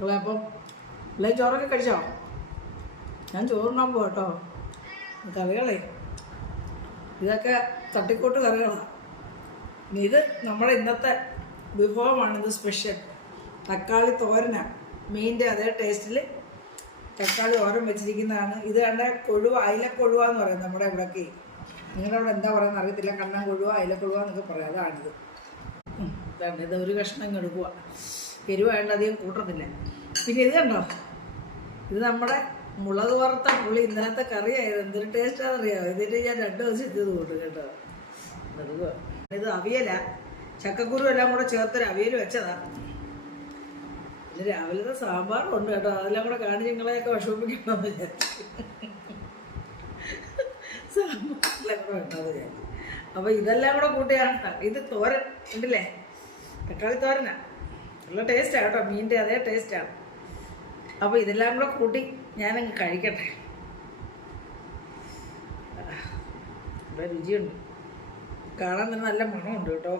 അപ്പം എല്ലാം ചോറൊക്കെ കഴിച്ചോ? ഞാൻ ചോറുണ്ണാൻ പോകട്ടോ. കറികളെ ഇതൊക്കെ തട്ടിക്കൂട്ട് കറികളാണ്. ഇത് നമ്മുടെ ഇന്നത്തെ വിഭവമാണ്. ഇത് സ്പെഷ്യൽ തക്കാളി തോരനാണ്. മീനിൻ്റെ അതേ ടേസ്റ്റിൽ തക്കാളി ഓരം വെച്ചിരിക്കുന്നതാണ്. ഇത് കണ്ട കൊഴുവ, അയിലക്കൊഴുവ എന്ന് പറയും നമ്മുടെ ഇവിടേക്ക്. നിങ്ങളുടെ അവിടെ എന്താ പറയുന്നത് അറിയത്തില്ല. കണ്ണൻ കൊഴുവ, അയിലക്കൊഴുവ എന്നൊക്കെ പറയാം. അതാണിത്. ഇതാണ്. ഇത് ഒരു കഷ്ണം എടുക്കുക. എരിവായതുകൊണ്ട് അധികം കൂട്ടത്തില്ല. പിന്നെ ഇത് കണ്ടോ, ഇത് നമ്മുടെ മുളക് വറുത്ത പുളി. ഇന്നലത്തെ കറിയായത് എന്തൊരു ടേസ്റ്റാണെന്നറിയാമോ? ഇതിൻ്റെ ഞാൻ 2 ദിവസം ഇട്ടത് കൂട്ടും കേട്ടോ. ഇത് അവിയല, ചക്കക്കുരു എല്ലാം കൂടെ ചേർത്തൊരു അവിയൽ വെച്ചതാ. ഇത് രാവിലത്തെ സാമ്പാറും ഉണ്ട് കേട്ടോ. അതെല്ലാം കൂടെ കാണിച്ച് നിങ്ങളെയൊക്കെ വിഷമിപ്പിക്കണമെന്ന് വിചാരിച്ചു. സാമ്പാറെല്ലാം കൂടെ വേണ്ടെന്ന് വിചാരിച്ചു. അപ്പോൾ ഇതെല്ലാം കൂടെ കൂട്ടിയാണ്. ഇത് തോരൻ ഉണ്ടല്ലേ, തക്കാളി തോരനാണ്. നല്ല ടേസ്റ്റാണ് കേട്ടോ. മീനിൻ്റെ അതേ ടേസ്റ്റാണ്. അപ്പോൾ ഇതെല്ലാം കൂടെ കൂട്ടി ഞാനങ്ങ് കഴിക്കട്ടെ. ഇവിടെ രുചിയുണ്ട്. കാണാൻ തന്നെ നല്ല മണമുണ്ട് കേട്ടോ.